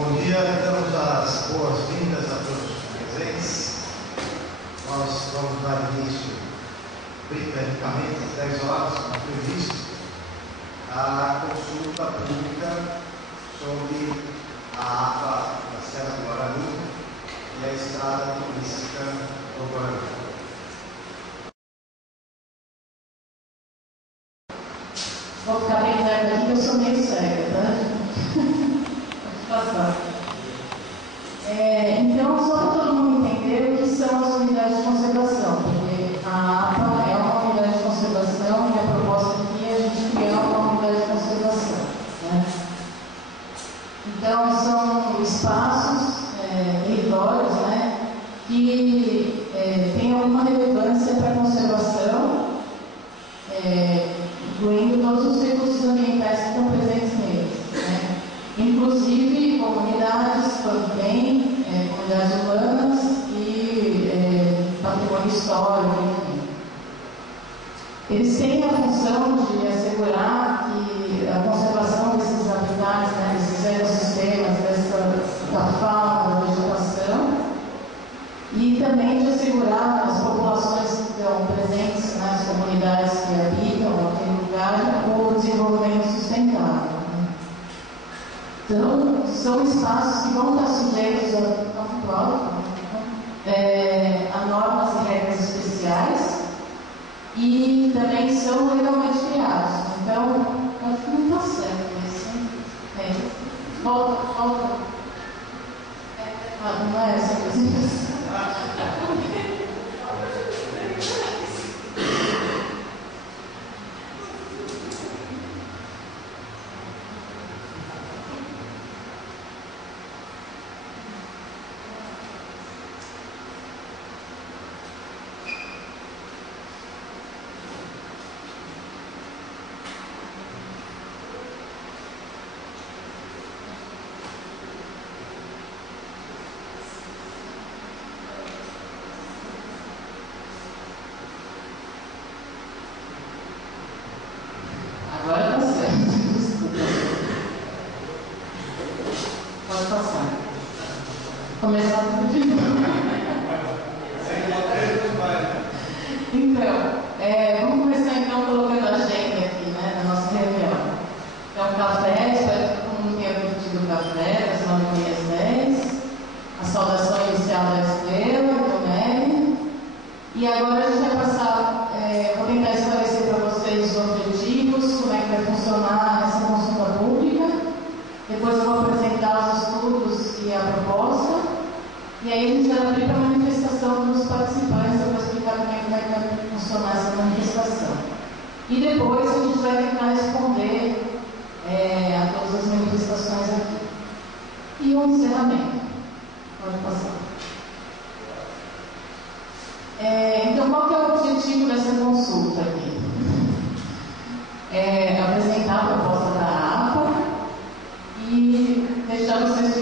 Bom dia, damos as boas-vindas a todos os presentes. Nós vamos dar início, britanicamente, às 10 horas, como previsto, à consulta pública sobre a APA da Serra do Guarani e a estrada turística do Guarani. Vou ficar bem perto aqui que eu sou meio cega, tá? Pode passar. Então, só para todo mundo entender o que são as unidades de conservação, porque a APA é uma unidade de conservação e a proposta aqui é a gente criar uma unidade de conservação, né? Então, são espaços, territórios, né, que têm alguma relevância para a conservação, incluindo todos os recursos ambientais que estão presentes neles, né? Inclusive comunidades também, comunidades urbanas e patrimônio histórico, enfim. Eles têm a função de assegurar que a conservação desses habitats, né, desses ecossistemas, da fauna, da vegetação, e também de assegurar as populações que estão presentes nas comunidades que habitam aquele lugar o desenvolvimento sustentável. Então, são espaços que vão estar sujeitos a normas e regras especiais e também são legalmente criados. Então, acho que não está certo isso. Volta. Não é essa coisa. Agora está certo. Pode passar. Começar tudo de novo. Então, vamos começar então colocando a agenda aqui, né, na nossa reunião. Então, café, espero que todo mundo tenha curtido o café, das 9h30 às 10. A saudação inicial da estrela, do Nery. E agora a gente vai passar, vou tentar esclarecer para vocês os objetivos, como é que vai funcionar essa consulta pública. Depois eu vou apresentar os estudos e a proposta. E aí a gente vai abrir para a manifestação dos participantes, eu vou explicar como é que vai funcionar essa manifestação. E depois a gente vai tentar responder a todas as manifestações aqui. E um encerramento. Pode passar. Então, qual que é o objetivo dessa consulta aqui? Apresentar a proposta da APA e deixar vocês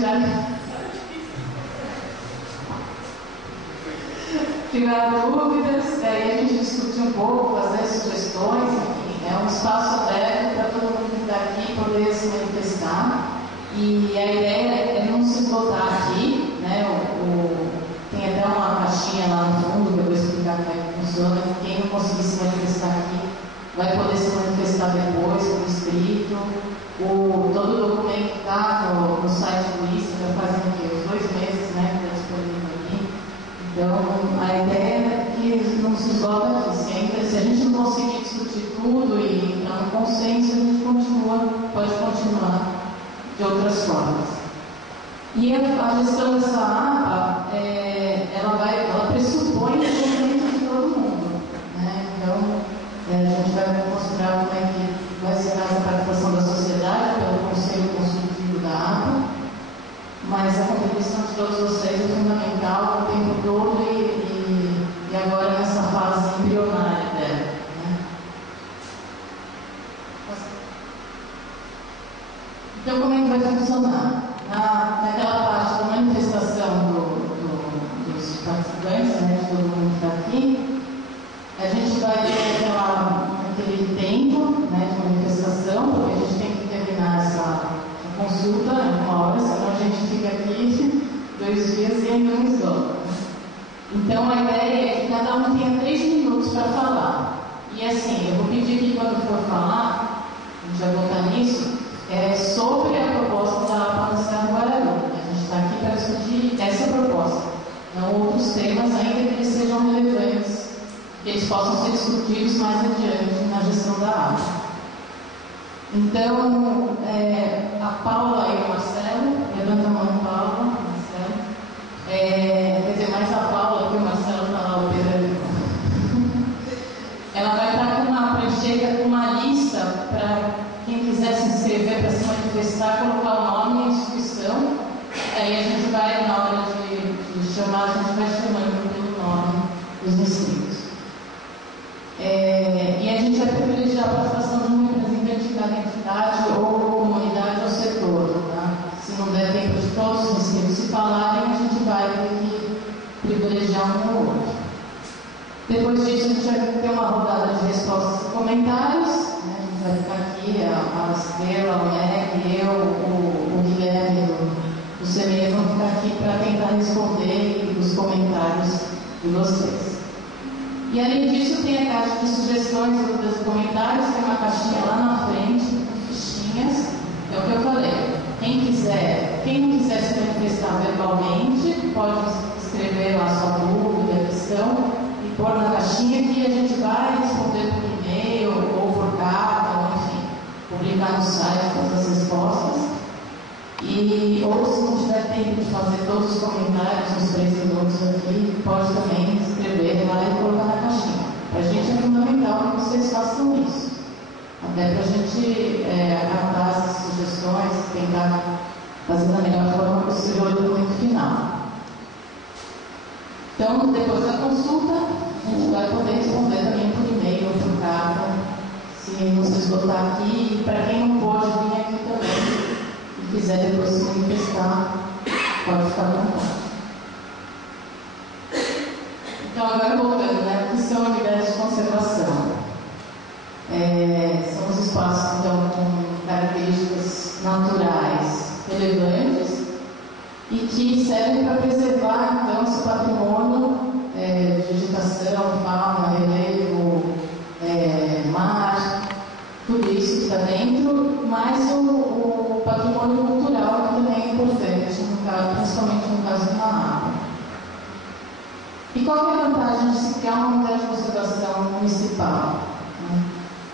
tirar dúvidas, aí a gente discutir um pouco, fazer sugestões, enfim, é um espaço aberto para todo mundo que está aqui poder se manifestar. E a ideia é não se esgotar aqui, né? Tem até uma caixinha lá no fundo, que eu vou explicar como é que funciona. Quem não conseguir se manifestar aqui vai poder se manifestar depois, por escrito. Todo o documento está no site do ISTA, já fazem uns 2 meses, né, que está disponível aqui. Então, a ideia é que não se esgota aqui. Se a gente não conseguir discutir tudo e entrar no consenso, a gente pode continuar de outras formas. E a gestão dessa APA, ela pressupõe o envolvimento de todo mundo, né? Então, a gente vai mostrar como é que vai ser a participação da sociedade pelo Conselho Consultivo da APA, mas a contribuição de todos vocês é fundamental o tempo todo e agora nessa fase embrionária dela, né? Então, como é que vai funcionar? Naquela parte da manifestação dos participantes, né, de todo mundo que está aqui, a gente vai ter aquele tempo, né, de manifestação, porque a gente tem que terminar essa consulta em 1 hora, senão a gente possam ser discutidos mais adiante na gestão da água. Então, a Paula e o Marcelo, levanta a mão, Paula, Marcelo, quer dizer, mais a Paula que o Marcelo está lá operando. Ela vai estar com uma prancheta, com uma lista para quem quiser se inscrever para se manifestar, colocar o nome e a instituição. Aí a gente vai, na hora de chamar, a gente vai chamando pelo nome dos inscritos. E a gente vai privilegiar a participação de um representante de cada entidade ou comunidade ou setor. Tá? Se não der tempo de todos os inscritos se falarem, a gente vai ter que privilegiar um ou outro. Depois disso, a gente vai ter uma rodada de respostas e comentários. Né? A gente vai ficar aqui, a Estrela, o Meg, eu, o Guilherme do CME vão ficar aqui para tentar responder os comentários de vocês. E além disso, tem a caixa de sugestões, dúvidas e comentários, tem uma caixinha lá na frente, com fichinhas. É o que eu falei. Quem não quiser se manifestar verbalmente, pode escrever lá sua dúvida, questão, e pôr na caixinha que a gente vai responder por e-mail ou por carta, ou enfim, publicar no site todas as respostas. Ou se não tiver tempo de fazer todos os comentários nos 3 minutos aqui, pode também escrever lá e colocar na caixinha. Para a gente é fundamental que vocês façam isso. Até para a gente acatar as sugestões, tentar fazer da melhor forma possível o documento final. Então, depois da consulta, a gente vai poder responder também por e-mail ou por carta, se você esgotar aqui. E para quem não pôde vir aqui também, e quiser depois se manifestar, pode ficar à vontade. Então, agora voltando, né? O que são unidades de conservação? São os espaços, então, com características naturais relevantes e que servem para preservar, então, esse patrimônio de vegetação, fauna, relevo, mar, tudo isso que está dentro, mais o patrimônio cultural, que também é importante, principalmente no caso de uma área. E qual é a vantagem de se criar uma unidade de conservação municipal?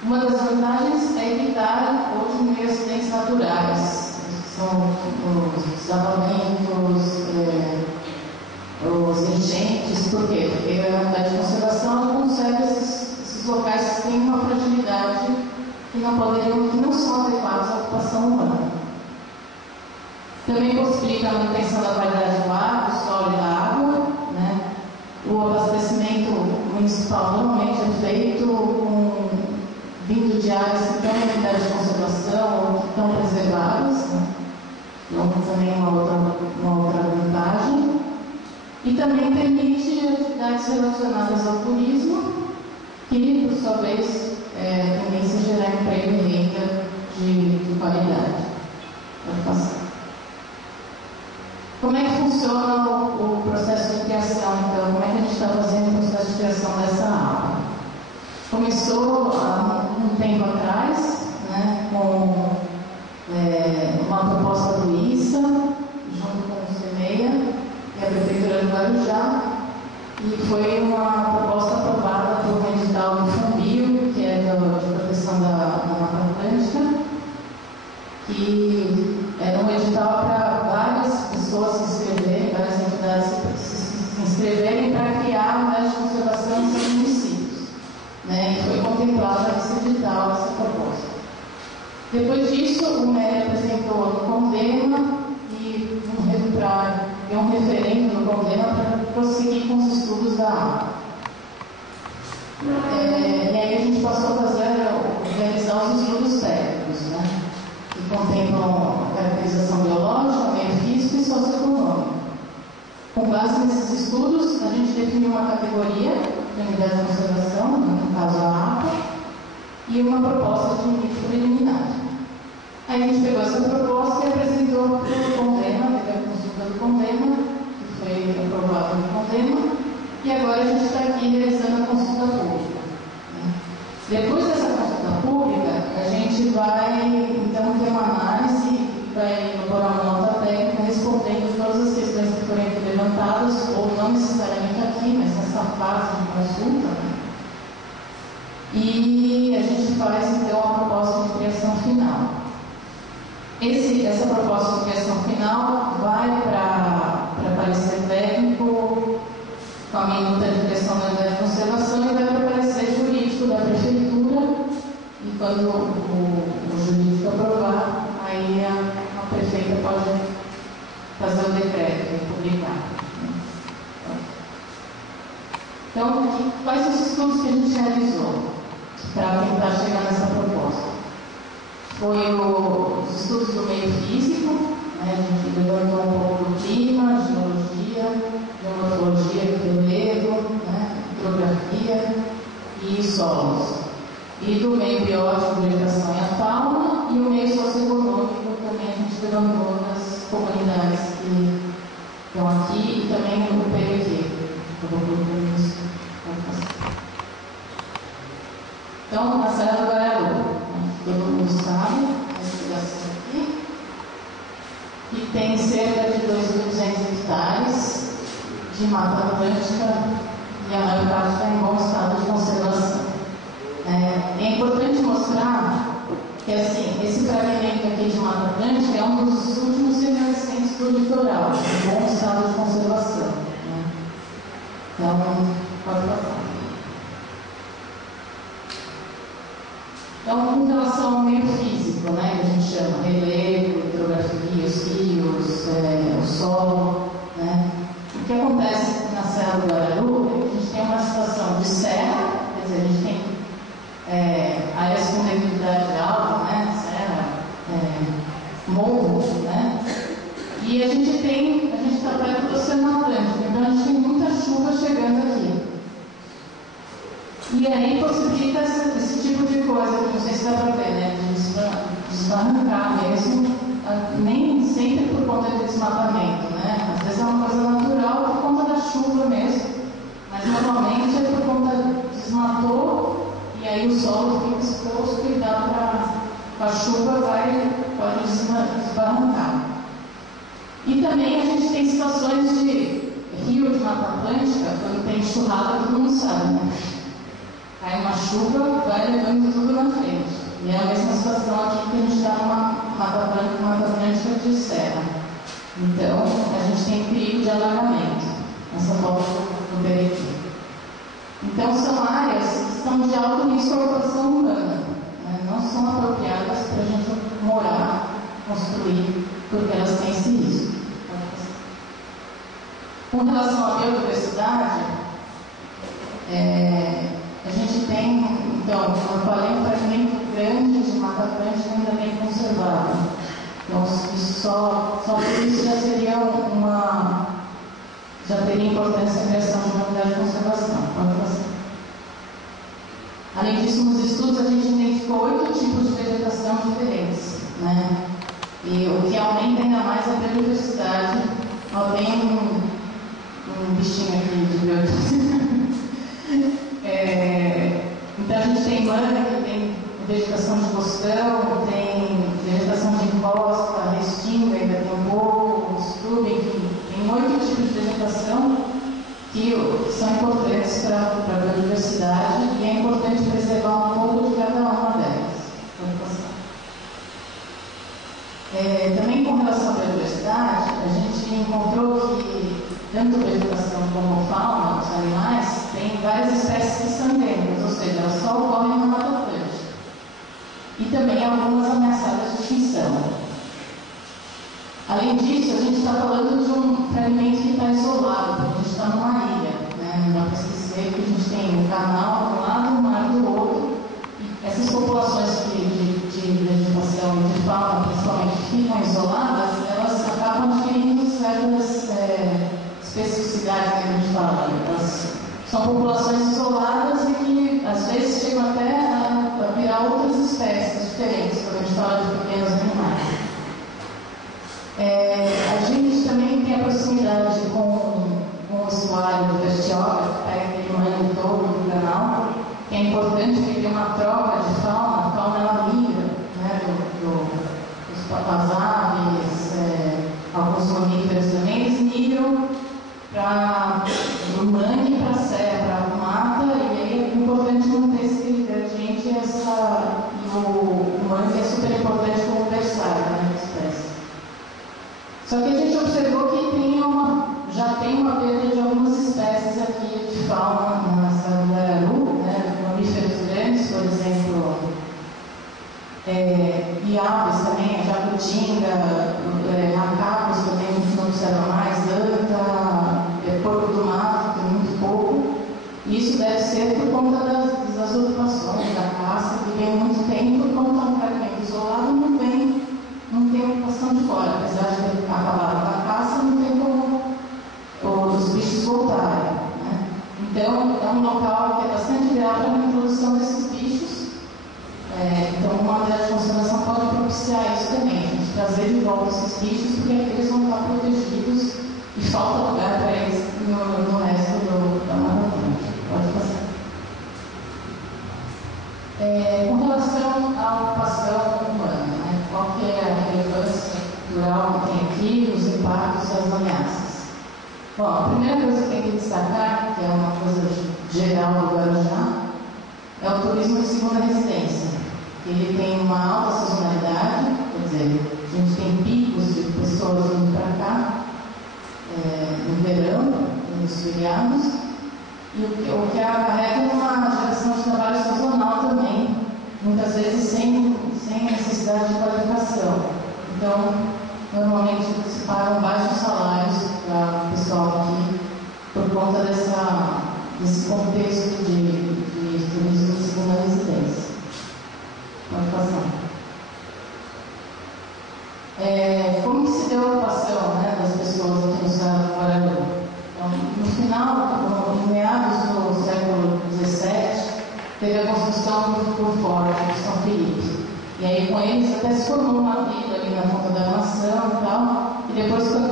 Uma das vantagens é evitar ou diminuir acidentes naturais, são os desabamentos, os enchentes. Por quê? Porque a unidade de conservação conserva esses locais que têm uma fragilidade que não são adequados à ocupação humana. Também possibilita a manutenção da qualidade do ar, do solo e da água. Né? O abastecimento municipal normalmente é feito vindo de áreas que estão em unidade de conservação ou que estão preservadas. Né? Então, também é uma outra vantagem. E também permite atividades relacionadas ao turismo, que, por sua vez, tendência a gerar emprego e renda de qualidade. Pode passar. Como é que funciona o processo de criação, então? Como é que a gente está fazendo o processo de criação dessa área? Começou há um tempo atrás, né, com uma proposta do ISA, junto com o CEMEA e a Prefeitura de Guarujá, e foi uma proposta aprovada por um edital do FUNBio, que é de proteção da Mata Atlântica, que era um edital para várias pessoas se inscreverem, várias entidades se inscreverem para criar unidades de conservação em seus municípios. Né? E foi contemplada nesse edital, essa proposta. Depois disso, o MERE apresentou no CONDEMA e deu um referendo no CONDEMA para prosseguir com os estudos da área. E aí a gente passou a realizar os estudos técnicos, né? Que contemplam caracterização biológica, meio físico e socioeconômico. Com base nesses estudos, a gente definiu uma categoria de unidade de conservação, no caso a APA, e uma proposta de limite preliminar. Aí a gente pegou essa proposta e apresentou para o CONDEMA, teve a consulta do CONDEMA, que foi aprovado no CONDEMA, e agora a gente está aqui realizando a consulta pública. Né? Depois dessa consulta pública, a gente vai então ter uma análise e vai elaborar uma nota técnica respondendo todas as questões que forem levantadas, ou não necessariamente aqui, mas nessa fase de consulta, né? proposta de criação final vai para parecer técnico, com a minuta de criação da unidade de conservação, e vai para parecer jurídico da prefeitura, e quando o jurídico aprovar, aí a prefeita pode fazer o decreto e publicar. Então, quais são os estudos que a gente realizou para tentar chegar nessa proposta? Foi os estudos do meio físico, né? A gente levantou um pouco do clima, geologia, geomorfologia, relevo, né? Hidrografia e solos. E do meio biológico, vegetação e a fauna, e o meio socioeconômico também a gente levantou nas comunidades que estão aqui, e também no PRV. Eu vou colocar isso. Então, na Serra do Guaraú, todo mundo sabe, essa ligação aqui, que tem cerca de 2.200 hectares de Mata Atlântica, e a maior parte está em bom estado de conservação. É importante mostrar que assim, esse fragmento aqui de Mata Atlântica é um dos últimos remanescentes do litoral, em bom estado de conservação. Né? Então, pode passar. Então, com relação ao meio físico, né, que a gente chama relevo, hidrografia, os rios, o solo, né? O que acontece na Serra do Guaraú é que a gente tem uma situação de serra, quer dizer, a gente tem áreas com legibilidade alta, né, serra, morros, né, e a gente está perto do Oceano Atlântico, então a gente tem muita chuva chegando aqui. E aí possibilita esse tipo de coisa, que não sei se dá para ver, né, de desbarrancar mesmo, nem sempre por conta de desmatamento, né, às vezes é uma coisa natural por conta da chuva mesmo, mas normalmente é por conta de desmatou, e aí o solo fica exposto e dá para a chuva pode desbarrancar. E também a gente tem situações de rio de Mata Atlântica, quando tem enxurrada, todo mundo sabe, né? Cai uma chuva, vai levando tudo na frente. E é a mesma situação aqui que a gente está numa Mata Atlântica de serra. Então, a gente tem perigo de alagamento nessa volta do Bereti. Então, são áreas que são de alto risco à ocupação humana, né? Não são apropriadas para a gente morar, construir, porque elas têm esse risco. Com relação à biodiversidade, a gente tem, então, como eu falei, um fragmento grande de Mata Atlântica ainda bem conservado. Então, só por isso já seria já teria importância a criação de uma unidade de conservação. Além disso, nos estudos a gente identificou 8 tipos de vegetação diferentes, né? E o que aumenta ainda mais a biodiversidade. Tem um bichinho aqui de biodiversidade. Então a gente tem mangue, tem vegetação de bostão, tem vegetação de encosta, restinga, ainda tem um pouco, estudo, enfim, tem 8 tipos de vegetação que são importantes para a biodiversidade, e é importante preservar um pouco de cada uma delas. Também com relação à biodiversidade, a gente encontrou que tanto vegetação como fauna, os animais, tem várias espécies que são endêmicas, ou seja, elas só ocorrem na Mata Atlântica. E também algumas ameaçadas de extinção. Além disso, a gente está falando de um fragmento que está isolado, porque a gente está numa ilha, né? Não dá para esquecer que a gente tem um canal de um lado e um mar do outro. E essas populações de vegetação e de fauna, principalmente, que ficam isoladas, elas acabam adquirindo certas especificidades que a gente fala. Elas são populações isoladas e que, às vezes, chegam até a virar outras espécies diferentes, quando a gente fala de pequenos animais. A gente também tem a proximidade com o estuário do Bertioga, que pega aquele mangue todo do canal, que é importante que tenha uma troca de fauna. A fauna ela migra, né, as aves, alguns mamíferos também, eles migram do mangue para a serra, para a mata, e aí é importante manter esse ingrediente, e o mangue é super importante como berçário, né, da espécie. E aves também, a jabutinga, macacos também a gente não observa mais, anta, porco do mato, tem muito pouco. E isso deve ser por conta das ocupações, da caça, que vem muito tempo, como está um caminho isolado, não tem ocupação de fora. Apesar de ter acabado com a caça, não tem como os bichos voltarem. Né? Então, é um local que é bastante ideal para a introdução desses bichos. Então, uma maneira de conservação pode propiciar isso também, a gente trazer de volta esses bichos, porque eles vão estar protegidos e falta lugar para eles no resto da Mata Atlântica. Pode fazer. Com relação à ocupação humana, né? Qual que é a relevância cultural que tem aqui, os impactos e as ameaças? Bom, a primeira coisa que tem que destacar, que é uma coisa geral do Guarujá, é o turismo de segunda residência. Ele tem uma alta sazonalidade, quer dizer, a gente tem picos de pessoas vindo para cá no verão, nos feriados, e o que acarreta é uma geração de trabalho sazonal também, muitas vezes sem necessidade de qualificação. Então, normalmente se pagam baixos salários para o pessoal aqui por conta desse contexto de turismo de segunda residência. Pode passar. Como que se deu a ocupação, né, das pessoas aqui no estado do Paraná? Então, no final, em meados do século XVII, teve a construção do Forte de São Felipe. E aí, com eles, até se formou uma vila ali na Ponta da Maçã e tal. E depois, quando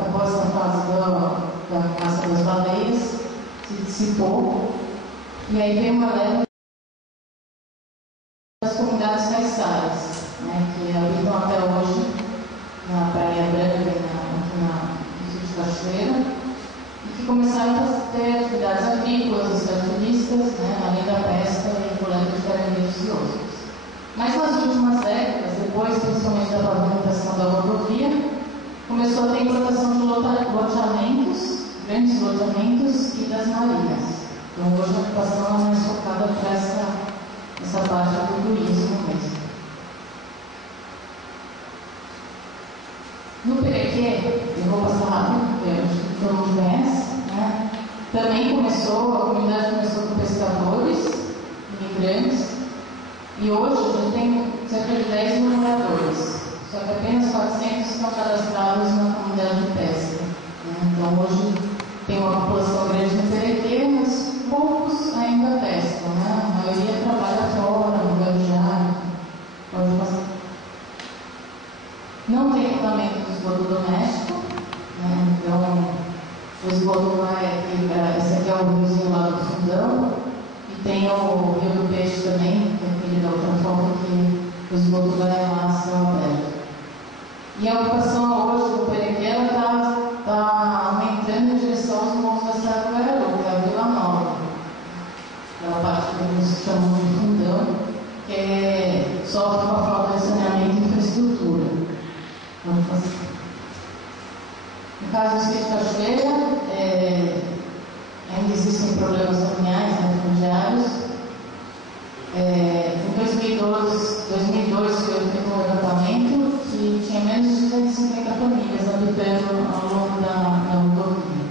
acabou essa fase da caça das baleias, se dissipou. E aí veio uma leva das comunidades caiçaras, né, que habitam até hoje na Praia Branca e no Sítio Cachoeira, e que começaram a ter atividades agrícolas, extrativistas, né, além da pesca e coleta de caranguejos e ossos. Mas nas últimas décadas, depois principalmente da pavimentação da rodovia, começou a ter implantação de loteamentos, grandes loteamentos e das marinas. Então hoje a ocupação é mais focada para essa parte do turismo mesmo. No Perequê, eu vou passar rápido, porque eu acho que todo mundo conhece, né? Também a comunidade começou com pescadores, imigrantes, e hoje a gente tem cerca de 10 mil moradores, só que apenas 400 estão cadastrados na comunidade de pesca. Né? Então hoje tem uma população grande no Perequê, mas poucos ainda pescam, né? A maioria trabalha fora, no Guarujá, pode passar. Não tem equipamento de esgoto doméstico, né? Então o esgoto vai esse aqui é o riozinho lá do Fundão, e tem o Rio do Peixe também, que é aquele da outra forma que o esgoto vai lá a céu aberto. E a ocupação hoje do Perequê está aumentando em direção aos morros da Serra do Guararu, que é a Vila Nova. Aquela parte que eles chamam de Fundão, que sofre com a falta de saneamento e infraestrutura. No caso do Sítio Cachoeira, ainda existem problemas familiares, né, fundiários. Em 2002 foi feito um levantamento que tinha menos de 250 famílias habitando ao longo da rodovia.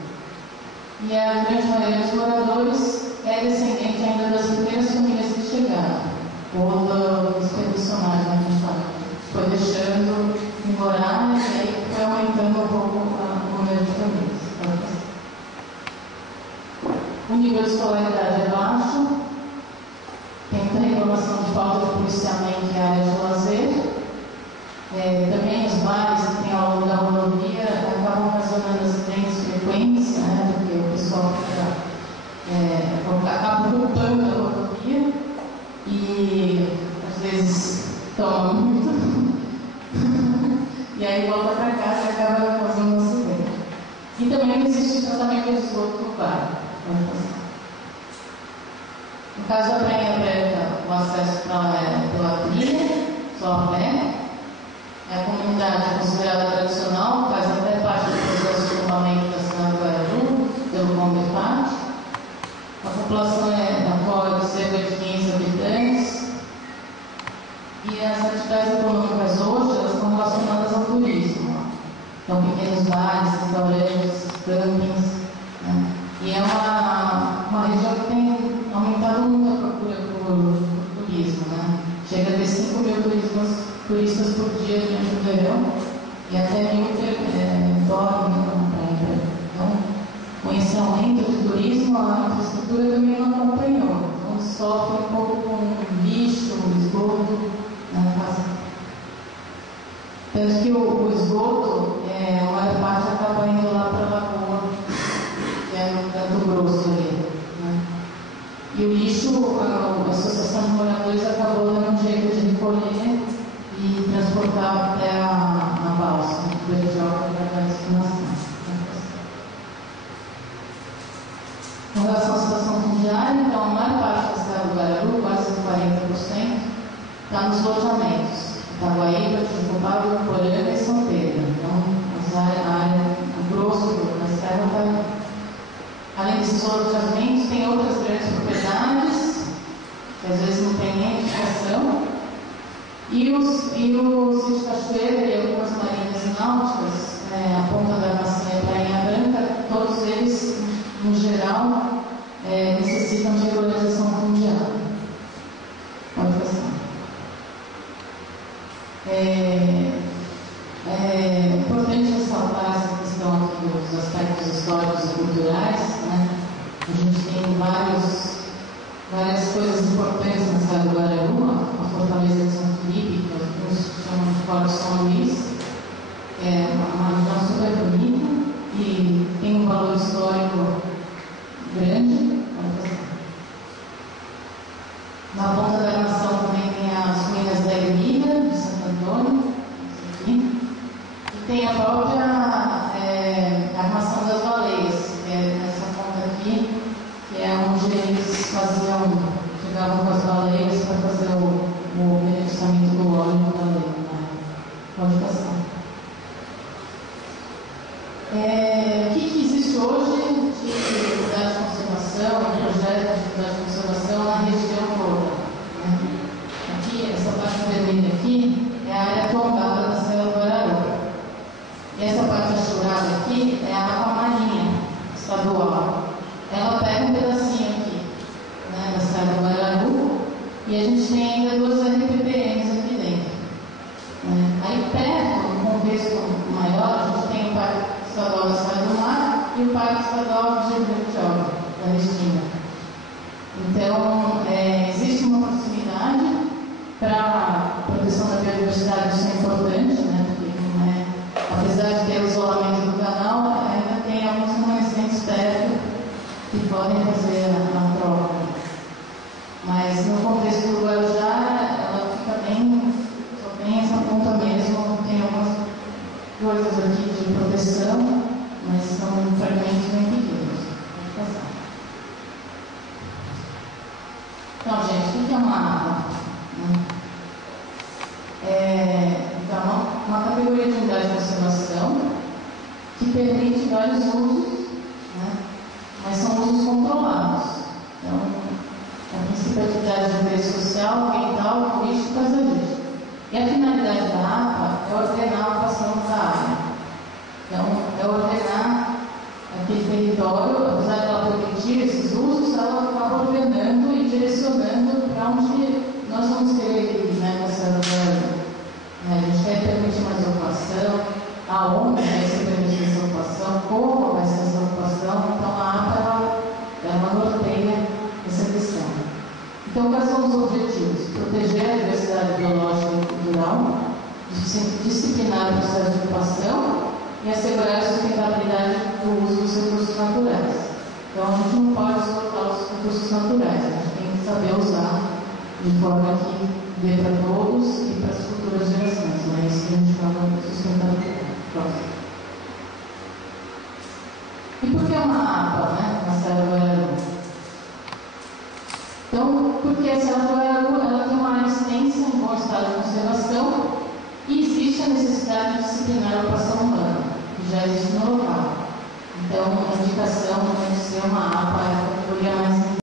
E a grande maioria dos moradores é descendente ainda das primeiras famílias que chegaram, ou dos expedicionários, né, que a gente fala. Foi deixando de morar e aí foi aumentando um pouco o número de famílias. O nível de escolaridade é baixo, tem muita reclamação de falta de policiamento em área de lazer. Também os bares que tem ao longo da rodovia acabam ocasionando acidentes frequentes, né, porque o pessoal acaba ocupando a rodovia e às vezes toma muito e aí volta para casa e acaba fazendo um acidente. E também não existe tratamento de esgoto no bar. No caso da Praia Aberta, o acesso para lá é pela trilha, só a pé. A comunidade é considerada tradicional, faz até parte do processo de tombamento da cidade do Guararu, pelo Condefat. A população atual é de cerca de 500 habitantes. E as atividades econômicas hoje, elas estão relacionadas ao turismo. Então, pequenos bares, restaurantes, campings, né? E é uma região que tem aumentado muito a procura por turismo, né? Chega a ter 5 mil turistas por dia durante o verão e até 1.000 dormem na praia. Então, com esse aumento de turismo, a infraestrutura também não acompanhou. Então, sofre um pouco com lixo, esgoto na casa. Tanto que o esgoto, a maior parte acaba indo lá para a lagoa, que é no Canto Grosso ali, né? E o lixo, a Associação de Moradores acabou dando um jeito de recolher e transportar até a balsa, do Bertioga para a destinação. Com relação à situação fundiária, então, a maior parte da cidade do Guararu, quase 40%, está nos lojamentos. Itaguaíba, Tijucupaba, Poranga e São Pedro. Então, a área, o grosso da cidade está ali. Além desses lojamentos, tem outras grandes propriedades, que às vezes não tem nem edificação. E os Sítio Cachoeira e algumas marinhas náuticas, a Ponta da Armação e a Prainha Branca, todos eles, no geral, necessitam de regularização fundiária. Pode passar. É importante ressaltar essa questão aqui dos aspectos históricos e culturais, né? A gente tem várias coisas importantes na cidade do Guararu, a Fortaleza de São Felipe, que alguns chamam de Forte São Luís, uma região super bonita e tem um valor histórico grande. Na Ponta da Armação também tem as ruínas da Ermida, de Santo Antônio, aqui. E tem a própria Armação das Baleias, que é nessa ponta aqui, que é onde eles chegavam com as baleias para fazer o beneficiamento do óleo da baleia. Né? Pode passar. O que existe hoje de atividade de conservação, projeto de atividade de conservação na região toda? Né? Aqui, essa parte vermelha aqui, é a área tombada da Serra do Guararu. E essa parte achurada aqui é a água marinha estadual. Ela pega um pedacinho aqui, né, da Serra do Guararu, e a gente tem ainda 2 RPPNs aqui dentro. Aí perto, no contexto maior, a gente tem o Parque Estadual da Serra do Mar e o Parque Estadual de Bertioga, da Restinga. Então, existe uma proximidade para a proteção da biodiversidade, isso é importante, né? Porque apesar de ter o isolamento do canal, ainda tem alguns remanescentes perto que podem fazer a troca. Mas no contexto do Guarujá, ela fica bem, só tem essa ponta mesmo, tem algumas coisas aqui de proteção, mas são fragmentos bem pequenos. Pode passar. Então, gente, o que é uma APA? Então, uma categoria de unidade de conservação que permite vários usos, né? Mas são usos controlados. Então, a princípio, atividade de interesse social, ambiental, turístico e paisagístico. E a finalidade da APA é ordenar a ocupação da área. Então, é ordenar aquele território, apesar de ela permitir esses usos, ela acaba ordenando e direcionando para onde nós vamos querer ir, né, com essa área. A gente quer permitir mais ocupação, aonde vai ser permitida essa ocupação, como vai ser essa ocupação. Então, a APA ela norteia essa questão. Então, quais são os objetivos? Proteger a diversidade biológica e cultural, disciplinar o processo de ocupação e assegurar a sustentabilidade do uso dos recursos naturais. Então, a gente não pode explorar os recursos naturais, a gente tem que saber usar de forma que dê para todos e para as futuras gerações. Não é isso que a gente fala de sustentabilidade. Próximo. E por que uma APA, né, na Serra do Guararu? Então, porque a Serra do Guararu ela tem uma área extensa em bom estado de conservação e existe a necessidade de disciplinar a ocupação humana, que já existe no local. Então, a indicação tem que ser uma APA, a categoria mais